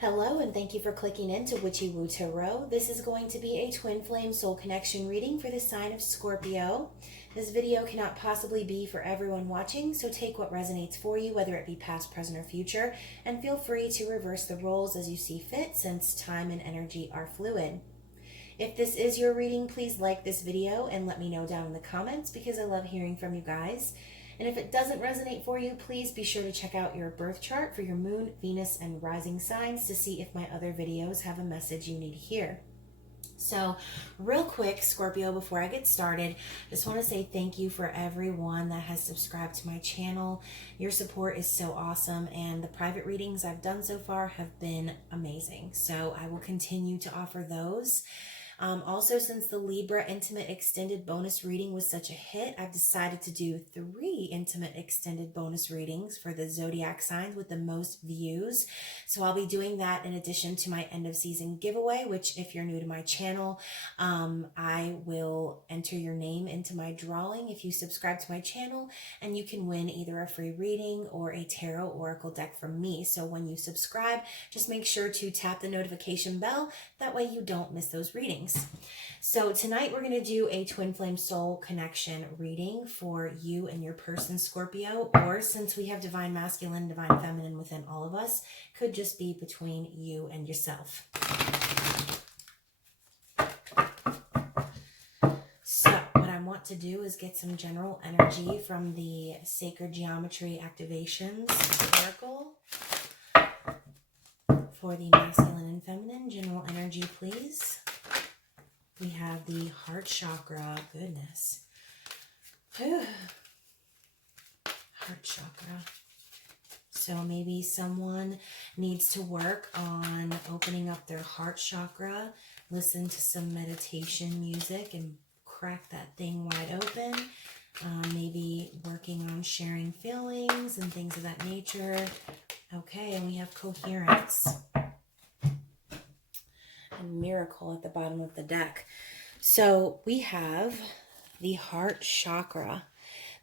Hello, and thank you for clicking into Witchy-Woo Tarot. This is going to be a twin flame soul connection reading for the sign of Scorpio. This video cannot possibly be for everyone watching, so take what resonates for you, whether it be past, present, or future, and feel free to reverse the roles as you see fit, since time and energy are fluid. If this is your reading, please like this video and let me know down in the comments, because I love hearing from you guys. And if it doesn't resonate for you, please be sure to check out your birth chart for your moon, Venus, and rising signs to see if my other videos have a message you need to hear. So real quick, Scorpio, before I get started, just want to say thank you for everyone that has subscribed to my channel. Your support is so awesome, and the private readings I've done so far have been amazing. So I will continue to offer those. Also, since the Libra Intimate Extended Bonus reading was such a hit, I've decided to do 3 Intimate Extended Bonus readings for the zodiac signs with the most views. So I'll be doing that in addition to my end of season giveaway, which if you're new to my channel, I will enter your name into my drawing if you subscribe to my channel, and you can win either a free reading or a tarot oracle deck from me. So when you subscribe, just make sure to tap the notification bell. That way you don't miss those readings. So tonight we're going to do a twin flame soul connection reading for you and your person, Scorpio, or since we have divine masculine, divine feminine within all of us, could just be between you and yourself. So what I want to do is get some general energy from the Sacred Geometry Activations Oracle for the masculine and feminine. General energy, please. We have the heart chakra. Goodness. Heart chakra. So maybe someone needs to work on opening up their heart chakra, listen to some meditation music and crack that thing wide open. Maybe working on sharing feelings and things of that nature. Okay, and we have coherence. Miracle at the bottom of the deck. So we have the heart chakra.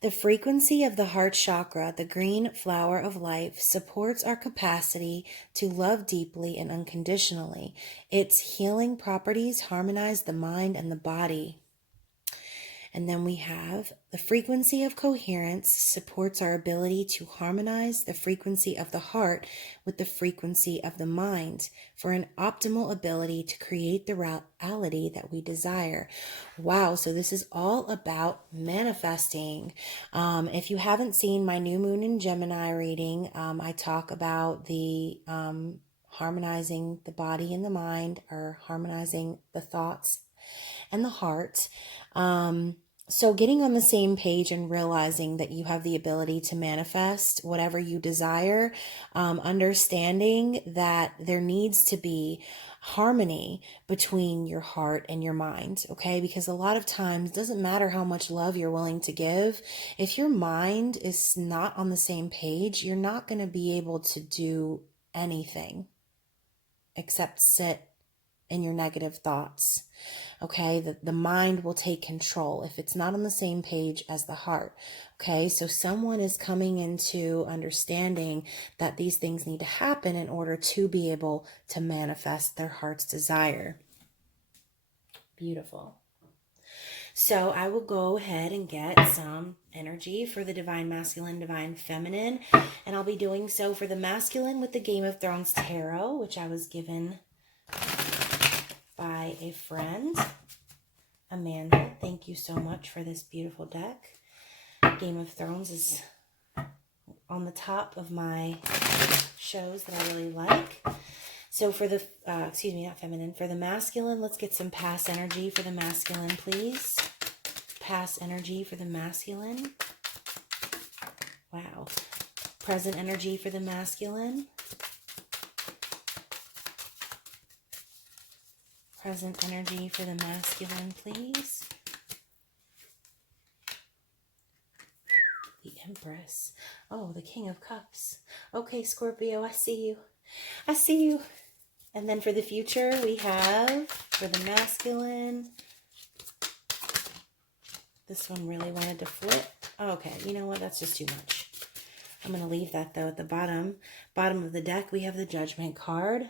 The frequency of the heart chakra, the green flower of life, supports our capacity to love deeply and unconditionally. Its healing properties harmonize the mind and the body. And then we have the frequency of coherence supports our ability to harmonize the frequency of the heart with the frequency of the mind for an optimal ability to create the reality that we desire. Wow, so this is all about manifesting. If you haven't seen my new moon in Gemini reading, I talk about the harmonizing the body and the mind, or harmonizing the thoughts and the heart. So getting on the same page and realizing that you have the ability to manifest whatever you desire, understanding that there needs to be harmony between your heart and your mind, okay? Because a lot of times, it doesn't matter how much love you're willing to give. If your mind is not on the same page, you're not going to be able to do anything except sit in your negative thoughts. Okay, the mind will take control if it's not on the same page as the heart. Okay, so someone is coming into understanding that these things need to happen in order to be able to manifest their heart's desire. Beautiful. So I will go ahead and get some energy for the divine masculine, divine feminine, and I'll be doing so for the masculine with the Game of Thrones tarot, which I was given by a friend, Amanda. Thank you so much for this beautiful deck. Game of Thrones is on the top of my shows that I really like. So for the, not feminine, for the masculine, let's get some past energy for the masculine, please. Past energy for the masculine. Wow. Present energy for the masculine. Present energy for the masculine, please. The Empress. Oh, the King of Cups. Okay, Scorpio, I see you. I see you. And then for the future, we have, for the masculine, this one really wanted to flip. Okay, you know what? That's just too much. I'm going to leave that, though, at the bottom. Bottom of the deck, we have the Judgment card.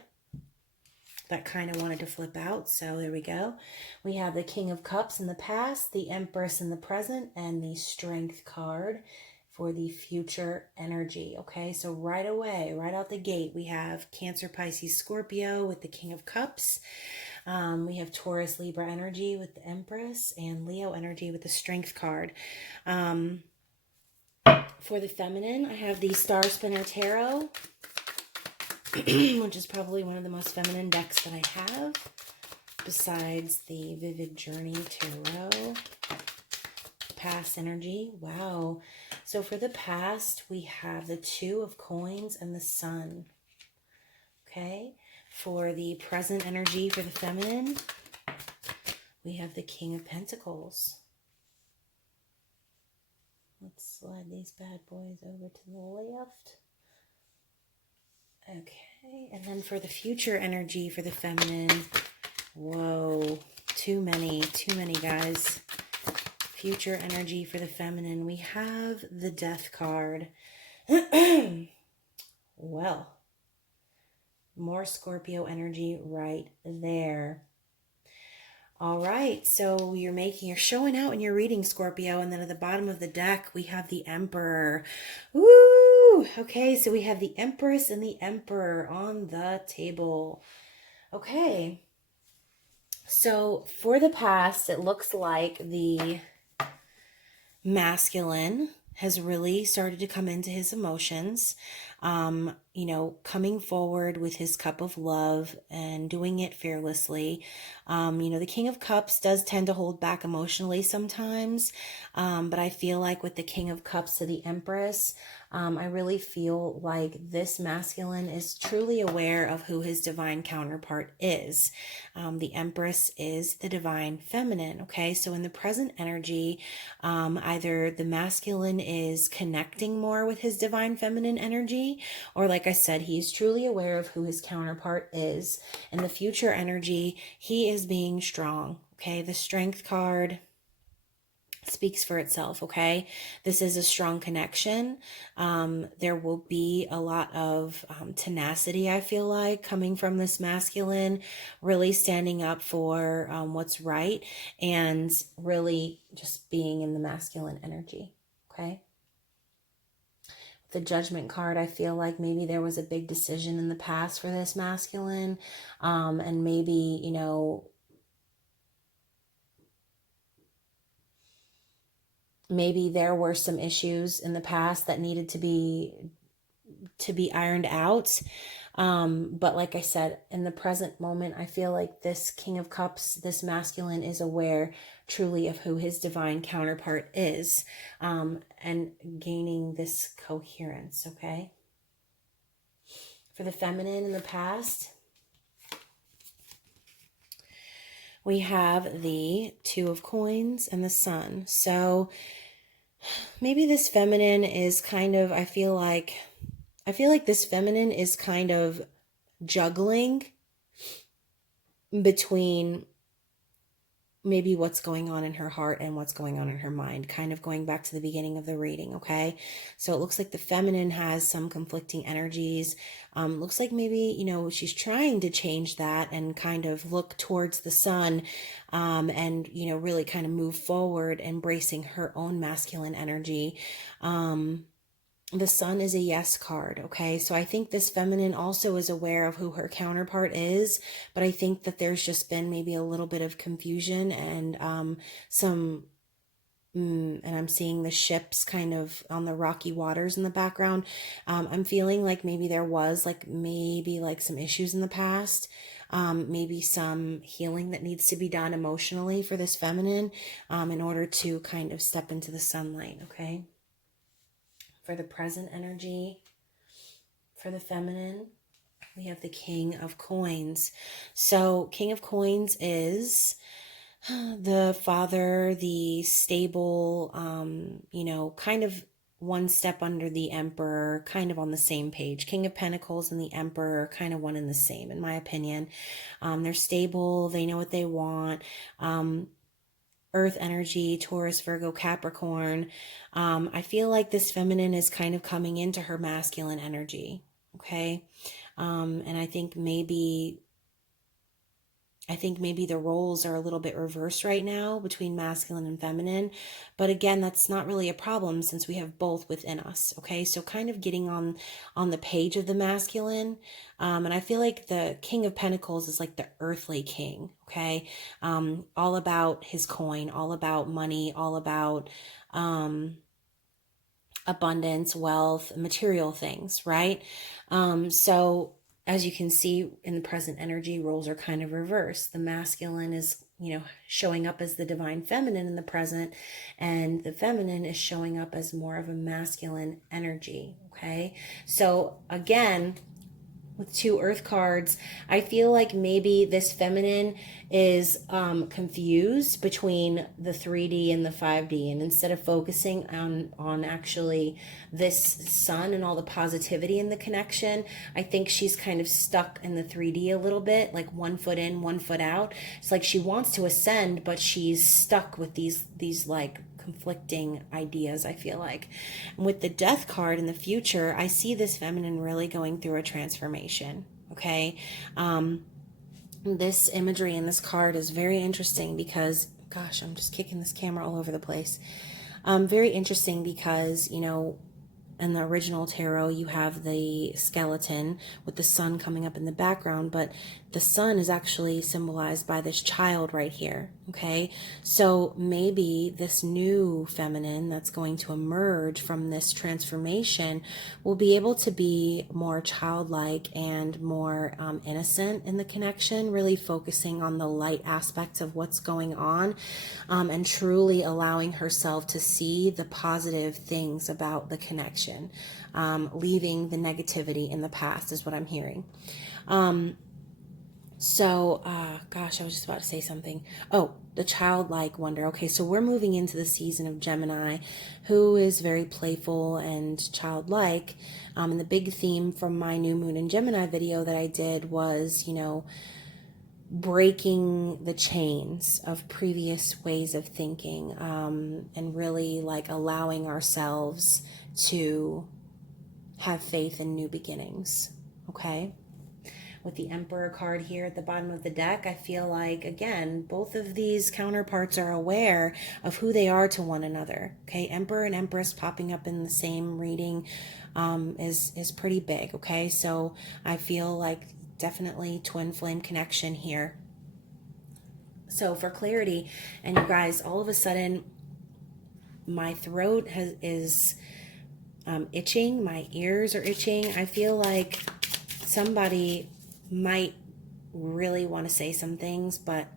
that kind of wanted to flip out. So there we go. We have the King of Cups in the past, the Empress in the present, and the Strength card for the future energy. Okay, so right away, right out the gate, we have Cancer, Pisces, Scorpio with the King of Cups. We have Taurus, Libra energy with the Empress, and Leo energy with the Strength card. For the feminine, I have the Star Spinner Tarot, which is probably one of the most feminine decks that I have, besides the Vivid Journey Tarot. Past energy. Wow. So for the past, we have the Two of Coins and the Sun. Okay. For the present energy for the feminine, we have the King of Pentacles. Let's slide these bad boys over to the left. Okay, and then for the future energy for the feminine, whoa, too many guys. Future energy for the feminine, we have the Death card. Well, more Scorpio energy right there. All right, so you're showing out in your reading, Scorpio, and then at the bottom of the deck, we have the Emperor. Woo! Okay, so we have the Empress and the Emperor on the table. Okay, so for the past, it looks like the masculine has really started to come into his emotions, coming forward with his cup of love and doing it fearlessly. The King of Cups does tend to hold back emotionally sometimes, but I feel like with the King of Cups to the Empress, I really feel like this masculine is truly aware of who his divine counterpart is. The Empress is the divine feminine, okay? So in the present energy, either the masculine is connecting more with his divine feminine energy, or like I said, he's truly aware of who his counterpart is. In the future energy, he is being strong, okay? The Strength card speaks for itself, okay? This is a strong connection. There will be a lot of tenacity, I feel like, coming from this masculine, really standing up for what's right and really just being in the masculine energy, okay? The Judgment card, I feel like maybe there was a big decision in the past for this masculine, and maybe, maybe there were some issues in the past that needed to be ironed out. But like I said, in the present moment, I feel like this King of Cups, this masculine, is aware truly of who his divine counterpart is, and gaining this coherence, okay? For the feminine in the past, we have the Two of Coins and the Sun. So maybe this feminine is kind of, I feel like this feminine is kind of juggling between maybe what's going on in her heart and what's going on in her mind, kind of going back to the beginning of the reading, okay? So it looks like the feminine has some conflicting energies. Looks like maybe, she's trying to change that and kind of look towards the sun, and, really kind of move forward, embracing her own masculine energy. The Sun is a yes card, okay? So I think this feminine also is aware of who her counterpart is, but I think that there's just been maybe a little bit of confusion and and I'm seeing the ships kind of on the rocky waters in the background. I'm feeling like maybe there was some issues in the past, maybe some healing that needs to be done emotionally for this feminine, in order to kind of step into the sunlight, okay? For the present energy, for the feminine, we have the King of Coins. So King of Coins is the father, the stable, kind of one step under the Emperor, kind of on the same page. King of Pentacles and the Emperor, kind of one and the same, in my opinion. They're stable. They know what they want. Earth energy, Taurus, Virgo, Capricorn. I feel like this feminine is kind of coming into her masculine energy, okay? And I think maybe I think maybe the roles are a little bit reversed right now between masculine and feminine. But again, that's not really a problem since we have both within us. Okay, so kind of getting on the page of the masculine. And I feel like the King of Pentacles is like the earthly king. Okay, all about his coin, all about money, all about abundance, wealth, material things, right? So as you can see in the present energy, roles are kind of reversed. The masculine is, showing up as the divine feminine in the present, and the feminine is showing up as more of a masculine energy. Okay. So again, with 2 earth cards, I feel like maybe this feminine is confused between the 3D and the 5D, and instead of focusing on actually this sun and all the positivity in the connection, I think she's kind of stuck in the 3D a little bit, like 1 foot in, 1 foot out. It's like she wants to ascend, but she's stuck with these like conflicting ideas, I feel like. And with the Death card in the future, I see this feminine really going through a transformation. Okay. This imagery in this card is very interesting because, gosh, I'm just kicking this camera all over the place. Very interesting because, in the original tarot, you have the skeleton with the sun coming up in the background, but the sun is actually symbolized by this child right here. Okay, so maybe this new feminine that's going to emerge from this transformation will be able to be more childlike and more innocent in the connection, really focusing on the light aspects of what's going on, and truly allowing herself to see the positive things about the connection, leaving the negativity in the past is what I'm hearing. Gosh, I was just about to say something. Oh, the childlike wonder. Okay, so we're moving into the season of Gemini, who is very playful and childlike. And the big theme from my new moon in Gemini video that I did was, breaking the chains of previous ways of thinking, and really like allowing ourselves to have faith in new beginnings. Okay. With the Emperor card here at the bottom of the deck, I feel like, again, both of these counterparts are aware of who they are to one another. Okay, Emperor and Empress popping up in the same reading is pretty big. Okay, so I feel like definitely twin flame connection here. So for clarity, and you guys, all of a sudden, my throat is itching, my ears are itching. I feel like somebody might really want to say some things, but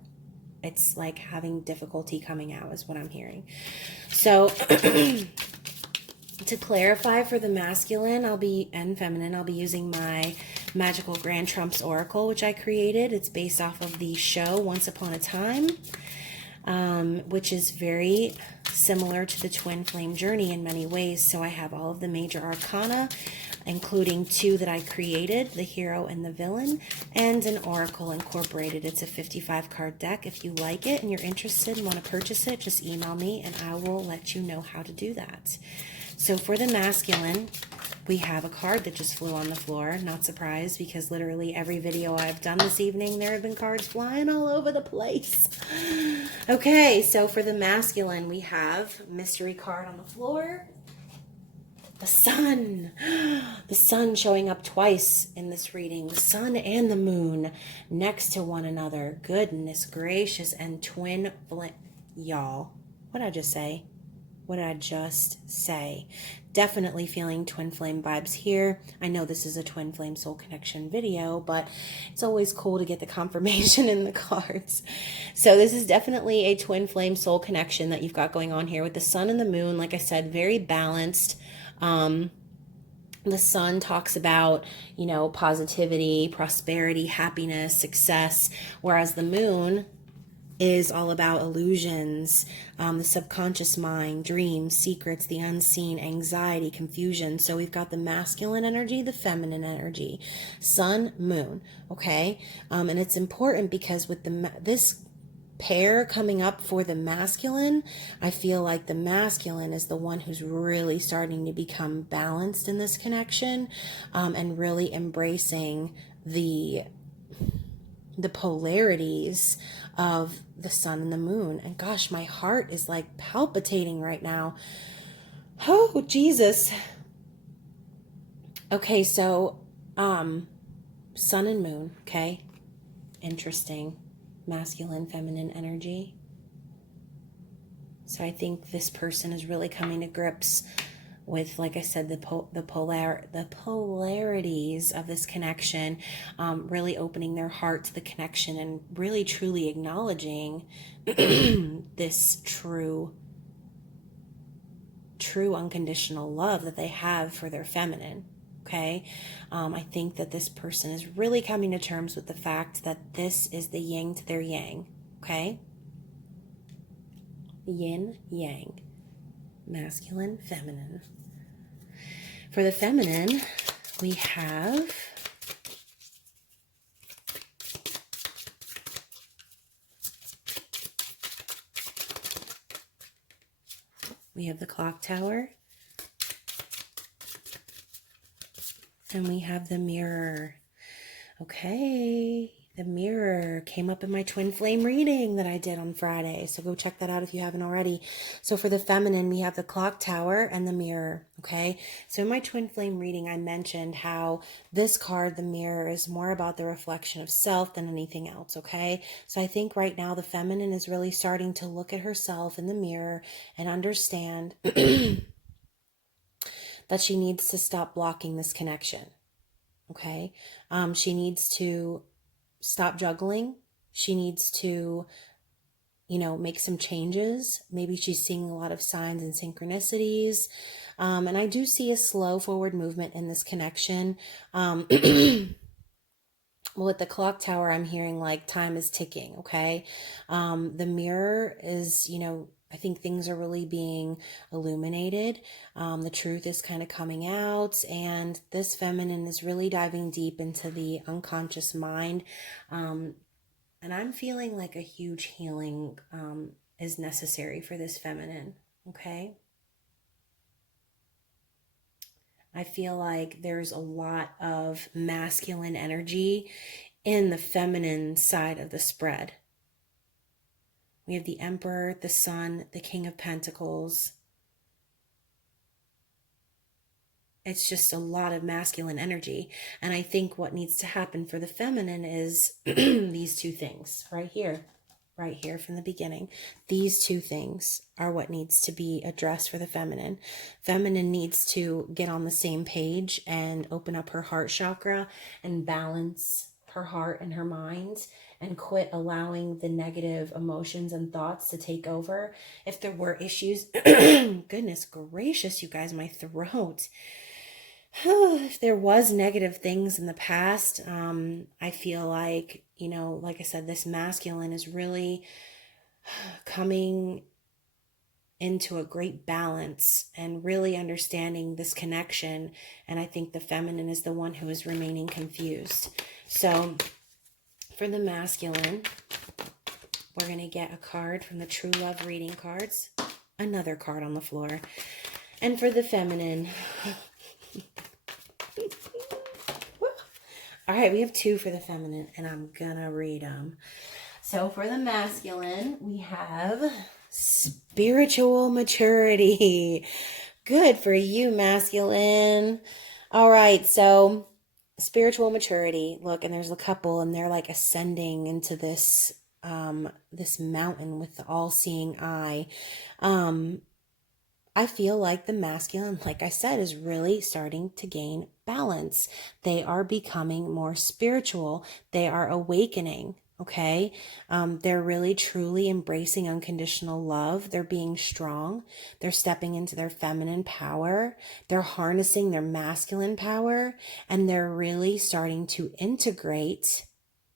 it's like having difficulty coming out is what I'm hearing. So to clarify for the masculine and feminine, I'll be using my Magical Grand Trumps Oracle, which I created. It's based off of the show Once Upon a Time, which is very similar to the twin flame journey in many ways. So I have all of the major arcana, including 2 that I created, the hero and the villain, and an oracle incorporated. It's a 55 card deck. If you like it and you're interested and want to purchase it, just email me and I will let you know how to do that. So for the masculine, we have a card that just flew on the floor. Not surprised, because literally every video I've done this evening, there have been cards flying all over the place. Okay, so for the masculine, we have mystery card on the floor. The sun. The sun showing up twice in this reading. The sun and the moon next to one another. Goodness gracious. And twin flame. Y'all, what did I just say? What did I just say? Definitely feeling twin flame vibes here. I know this is a twin flame soul connection video, but it's always cool to get the confirmation in the cards. So this is definitely a twin flame soul connection that you've got going on here with the sun and the moon. Like I said, very balanced. The sun talks about, positivity, prosperity, happiness, success, whereas the moon is all about illusions, the subconscious mind, dreams, secrets, the unseen, anxiety, confusion. So we've got the masculine energy, the feminine energy, sun, moon. Okay. And it's important because with this pair coming up for the masculine, I feel like the masculine is the one who's really starting to become balanced in this connection, and really embracing the the polarities of the sun and the moon. And gosh, my heart is like palpitating right now. Oh, Jesus. Okay, so sun and moon, okay? Interesting. Masculine, feminine energy. So I think this person is really coming to grips with, like I said, the polarities of this connection, really opening their heart to the connection and really truly acknowledging this true unconditional love that they have for their feminine. Okay. I think that this person is really coming to terms with the fact that this is the yin to their yang. Okay. Yin, yang, masculine, feminine. For the feminine, we have the clock tower, and we have the mirror. Okay, the mirror came up in my twin flame reading that I did on Friday, so go check that out if you haven't already. So for the feminine, we have the clock tower and the mirror. Okay, so in my twin flame reading, I mentioned how this card, the mirror, is more about the reflection of self than anything else. Okay, so I think right now the feminine is really starting to look at herself in the mirror and understand that she needs to stop blocking this connection. Okay, she needs to stop juggling. She needs to, make some changes. Maybe she's seeing a lot of signs and synchronicities. And I do see a slow forward movement in this connection. With the clock tower, I'm hearing like time is ticking. Okay. The mirror is, I think things are really being illuminated. The truth is kind of coming out, and this feminine is really diving deep into the unconscious mind. And I'm feeling like a huge healing is necessary for this feminine. Okay. I feel like there's a lot of masculine energy in the feminine side of the spread. We have the Emperor, the Sun, the King of Pentacles. It's just a lot of masculine energy. And I think what needs to happen for the feminine is these two things right here from the beginning. These two things are what needs to be addressed for the feminine. Feminine needs to get on the same page and open up her heart chakra and balance her heart and her mind, and quit allowing the negative emotions and thoughts to take over. If there were issues, goodness gracious, you guys, my throat. If there was negative things in the past, I feel like, like I said, this masculine is really coming into a great balance and really understanding this connection. And I think the feminine is the one who is remaining confused. So for the masculine, we're going to get a card from the True Love reading cards. Another card on the floor. And for the feminine, all right, we have two for the feminine, and I'm going to read them. So for the masculine, we have spiritual maturity. Good for you, masculine. All right, so spiritual maturity. Look, and there's a couple, and they're like ascending into this this mountain with the all-seeing eye. I feel like the masculine, like I said, is really starting to gain balance. They are becoming more spiritual. They are awakening. Okay. They're really truly embracing unconditional love. They're being strong. They're stepping into their feminine power. They're harnessing their masculine power, and they're really starting to integrate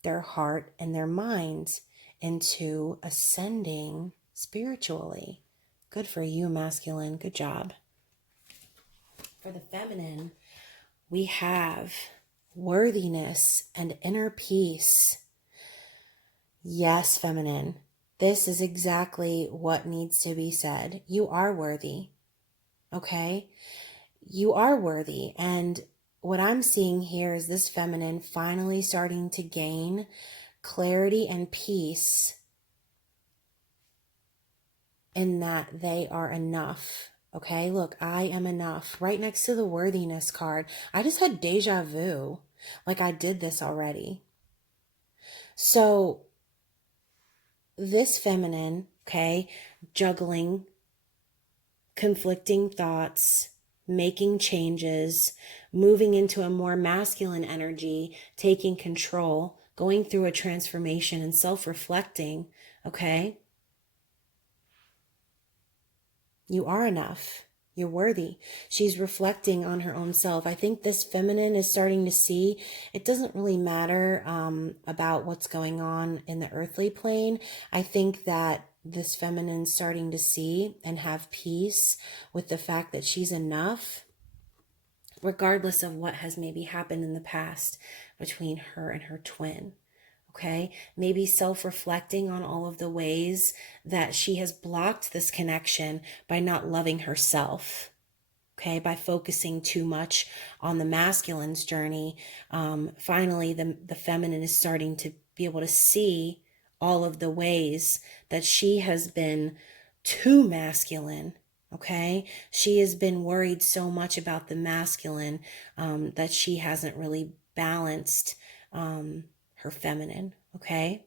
their heart and their mind into ascending spiritually. Good for you, masculine. Good job. For the feminine, we have worthiness and inner peace. Yes, feminine. This is exactly what needs to be said. You are worthy. Okay? You are worthy. And what I'm seeing here is this feminine finally starting to gain clarity and peace in that they are enough. Okay, look, I am enough. Right next to the worthiness card. I just had deja vu. Like I did this already. So this feminine, okay, juggling, conflicting thoughts, making changes, moving into a more masculine energy, taking control, going through a transformation and self-reflecting, okay? You are enough. You're worthy. She's reflecting on her own self. I think this feminine is starting to see it doesn't really matter about what's going on in the earthly plane. I think that this feminine's starting to see and have peace with the fact that she's enough, regardless of what has maybe happened in the past between her and her twin. Okay, maybe self-reflecting on all of the ways that she has blocked this connection by not loving herself. Okay, by focusing too much on the masculine's journey. Finally, the feminine is starting to be able to see all of the ways that she has been too masculine. Okay, she has been worried so much about the masculine that she hasn't really balanced her feminine, okay?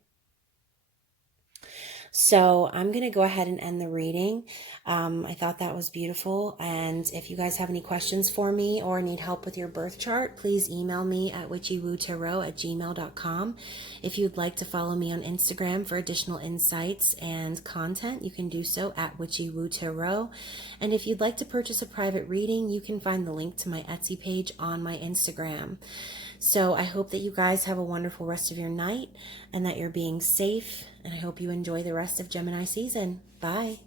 So I'm going to go ahead and end the reading. I thought that was beautiful. And if you guys have any questions for me or need help with your birth chart, please email me at witchywootarot@gmail.com. If you'd like to follow me on Instagram for additional insights and content, you can do so at Witchy-Woo And if you'd like to purchase a private reading, you can find the link to my Etsy page on my Instagram. So I hope that you guys have a wonderful rest of your night and that you're being safe. And I hope you enjoy the rest of Gemini season. Bye.